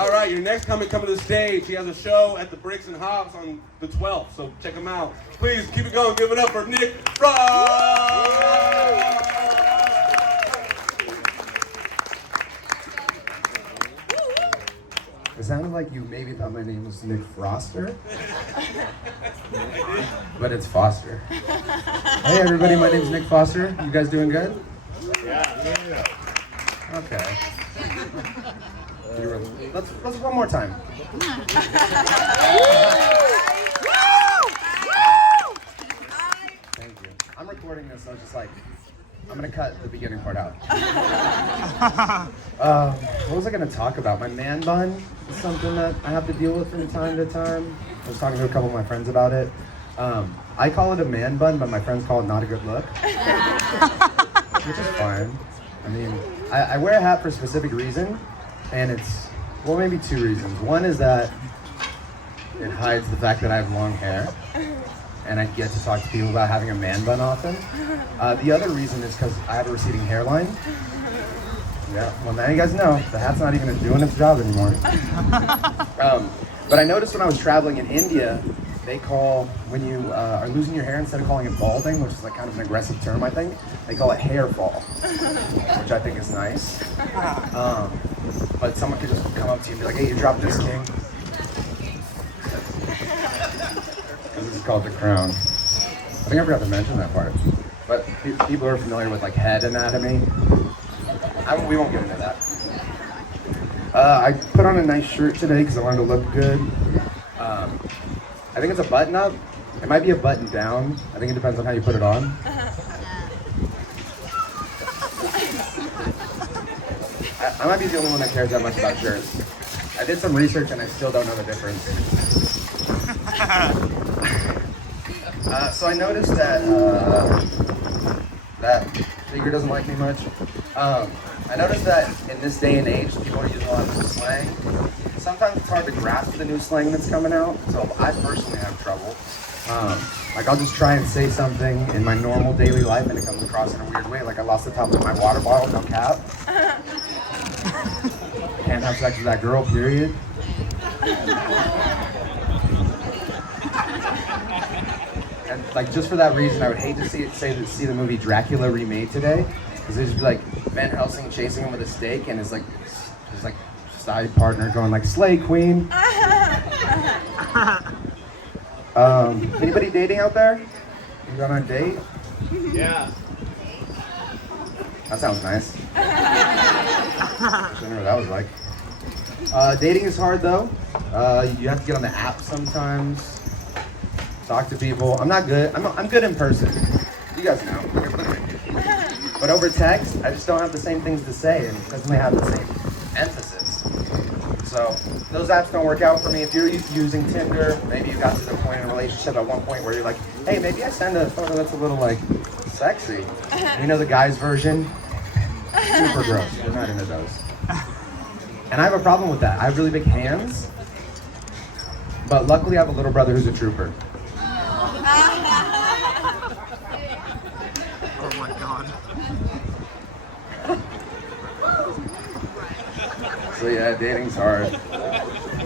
All right, your next coming to the stage. He has a show at the Bricks and Hops on the 12th, so check him out. Please keep it going. Give it up for Nick Frost. It sounded like you maybe thought my name was Nick Froster, but it's Foster. Hey everybody, my name's Nick Foster. You guys doing good? Yeah. Okay. Let's one more time. Thank you. I'm recording this, so I'm gonna cut the beginning part out. What was I gonna talk about? My man bun is something that I have to deal with from time to time. I was talking to a couple of my friends about it. I call it a man bun, but my friends call it not a good look, which is fine. I mean, I wear a hat for a specific reason, and it's, well, maybe two reasons. One is that it hides the fact that I have long hair, and I get to talk to people about having a man bun often. The other reason is because I have a receding hairline. Yeah, well now you guys know, the hat's not even doing its job anymore. But I noticed when I was traveling in India, they call, when you are losing your hair, instead of calling it balding, which is like kind of an aggressive term I think, they call it hair fall, which I think is nice. But someone could just come up to you and be like, hey, you dropped this, king. This is called the crown. I think I forgot to mention that part. But people are familiar with like head anatomy. We won't get into that. I put on a nice shirt today because I wanted to look good. I think it's a button up. It might be a button down. I think it depends on how you put it on. I might be the only one that cares that much about shirts. I did some research and I still don't know the difference. So I noticed that that figure doesn't like me much. I noticed that in this day and age, people are using a lot of new slang. Sometimes it's hard to grasp the new slang that's coming out, so I personally have trouble. Like I'll just try and say something in my normal daily life and it comes across in a weird way, like I lost the top of my water bottle, no cap. Can't have sex with that girl, period. And like just for that reason, I would hate to see the movie Dracula remade today, because there'd just be like Van Helsing chasing him with a stake, and it's like just like side partner going like slay queen. Anybody dating out there? You going on a date? Yeah. That sounds nice. I don't know what that was like. Dating is hard though. You have to get on the app sometimes. Talk to people. I'm not good. I'm good in person. You guys know. But over text, I just don't have the same things to say, and it doesn't have the same emphasis. So those apps don't work out for me. If you're using Tinder, maybe you got to the point in a relationship at one point where you're like, hey, maybe I send a photo that's a little like sexy. You know the guy's version? Super gross. We're not into those. And I have a problem with that. I have really big hands, but luckily I have a little brother who's a trooper. Oh my god. So yeah, dating's hard.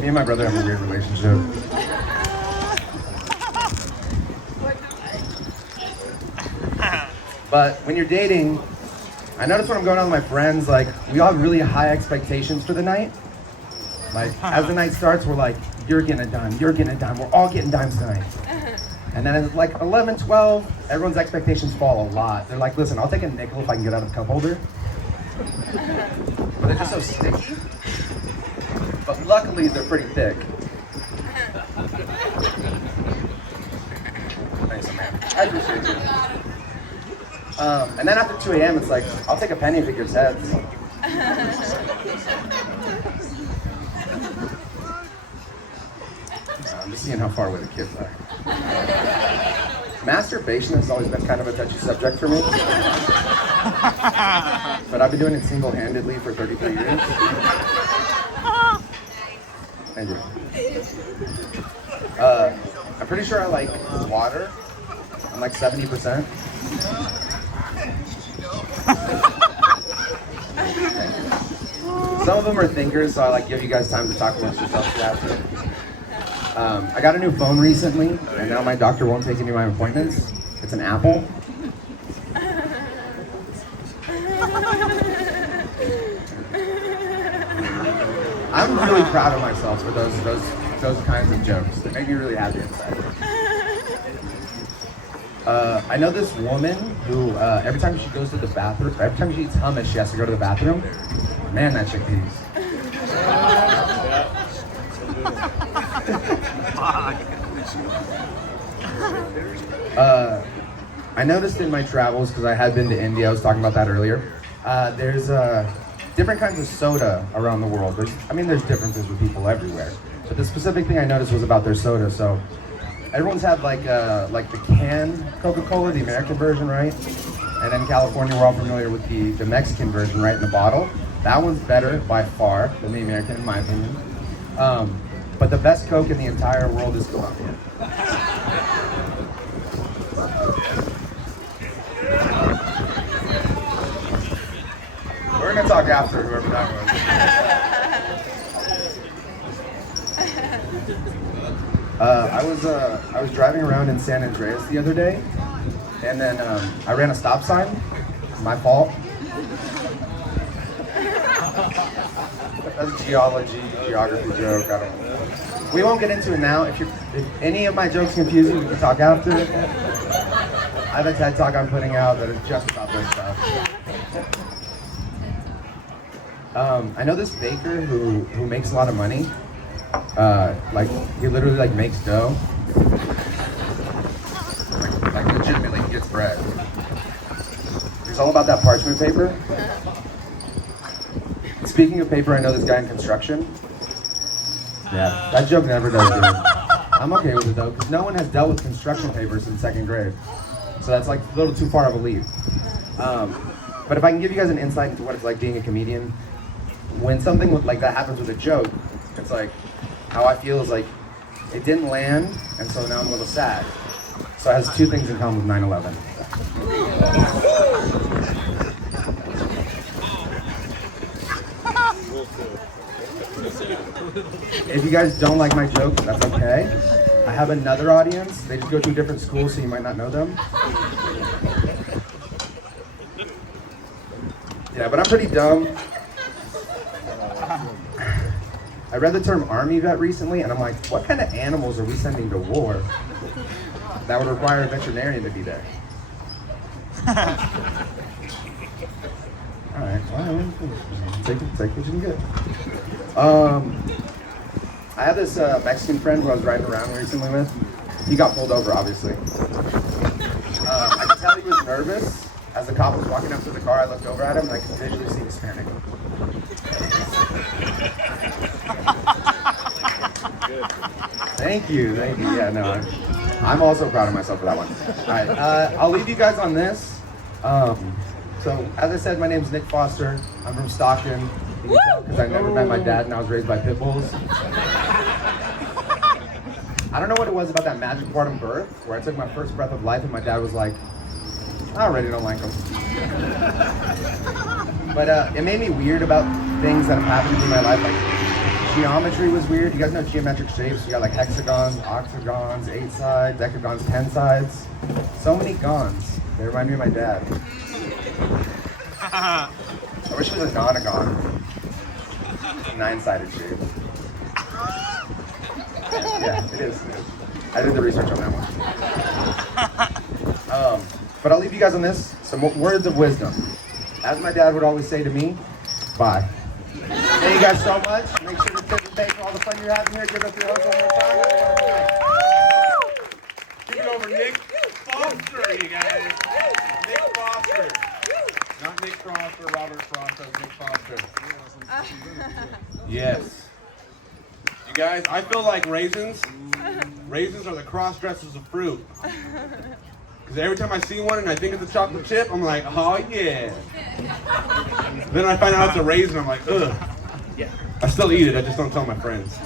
Me and my brother have a weird relationship. But when you're dating, I notice when I'm going out with my friends, like, we all have really high expectations for the night. Like, as the night starts, we're like, you're getting a dime, you're getting a dime, we're all getting dimes tonight. And then at like 11, 12, everyone's expectations fall a lot. They're like, listen, I'll take a nickel if I can get out of the cup holder. But they're just so sticky. But luckily, they're pretty thick. Thanks, man. I appreciate you. And then after 2 a.m., it's like, I'll take a penny if it gives heads. I'm just seeing how far away the kids are. Masturbation has always been kind of a touchy subject for me. But I've been doing it single-handedly for 33 years. Thank you. I'm pretty sure I like water. I'm like 70%. Some of them are thinkers, so I like give you guys time to talk amongst yourselves after. I got a new phone recently, and now my doctor won't take any of my appointments. It's an Apple. I'm really proud of myself for those kinds of jokes. They make me really happy inside. I know this woman who every time she goes to the bathroom, every time she eats hummus, she has to go to the bathroom. Man, that chick pees. I noticed in my travels, because I had been to India, I was talking about that earlier, there's different kinds of soda around the world. There's differences with people everywhere. But the specific thing I noticed was about their soda. So everyone's had like the canned Coca-Cola, the American version, right? And in California, we're all familiar with the Mexican version, right, in the bottle. That one's better by far than the American, in my opinion. But the best Coke in the entire world is Colombia. We're gonna talk after whoever that was. I was driving around in San Andreas the other day, and then I ran a stop sign. My fault. That's a geography joke. I don't know. We won't get into it now. If any of my jokes confuse you, we can talk after. I have a TED Talk I'm putting out that is just about this stuff. I know this baker who makes a lot of money. He literally makes dough. Legitimately gets bread. It's all about that parchment paper. Speaking of paper, I know this guy in construction. Yeah, that joke never does good. I'm okay with it though, because no one has dealt with construction paper since 2nd grade. So that's a little too far of a leap. But if I can give you guys an insight into what it's like being a comedian, when something like that happens with a joke, it's how I feel is it didn't land, and so now I'm a little sad. So it has two things in common with 9/11. If you guys don't like my jokes, that's okay. I have another audience. They just go to a different school, so you might not know them. Yeah, but I'm pretty dumb. I read the term army vet recently, and I'm like, what kind of animals are we sending to war that would require a veterinarian to be there? All right, well, take what you can get. I had this Mexican friend who I was riding around recently with. He got pulled over, obviously. I could tell he was nervous. As the cop was walking up to the car, I looked over at him, and I could visually see him panic. Thank you. Yeah, no, I'm also proud of myself for that one. All right, I'll leave you guys on this. So, as I said, my name's Nick Foster. I'm from Stockton. You can tell because I never met my dad and I was raised by pit bulls. I don't know what it was about that magic part of birth where I took my first breath of life and my dad was like, I already don't like them. But it made me weird about things that have happened in my life. Geometry was weird. You guys know geometric shapes. You got hexagons, octagons, 8 sides, decagons, 10 sides. So many gons. They remind me of my dad. I wish it was a nonagon. 9-sided shape. Yeah, it is. I did the research on that one. But I'll leave you guys on this. Some words of wisdom. As my dad would always say to me, bye. Thank you guys so much. Make sure to tip and thank for all the fun you're having here. Give us your hugs one more time. Keep it over Nick Foster, you guys. Nick Foster. Not Nick Frost or Robert Frost, that's Nick Foster. Yes. You guys, I feel like raisins are the cross-dressers of fruit. Because every time I see one and I think it's a chocolate chip, I'm like, oh yeah. Then I find out it's a raisin, I'm like, ugh. I still eat it, I just don't tell my friends.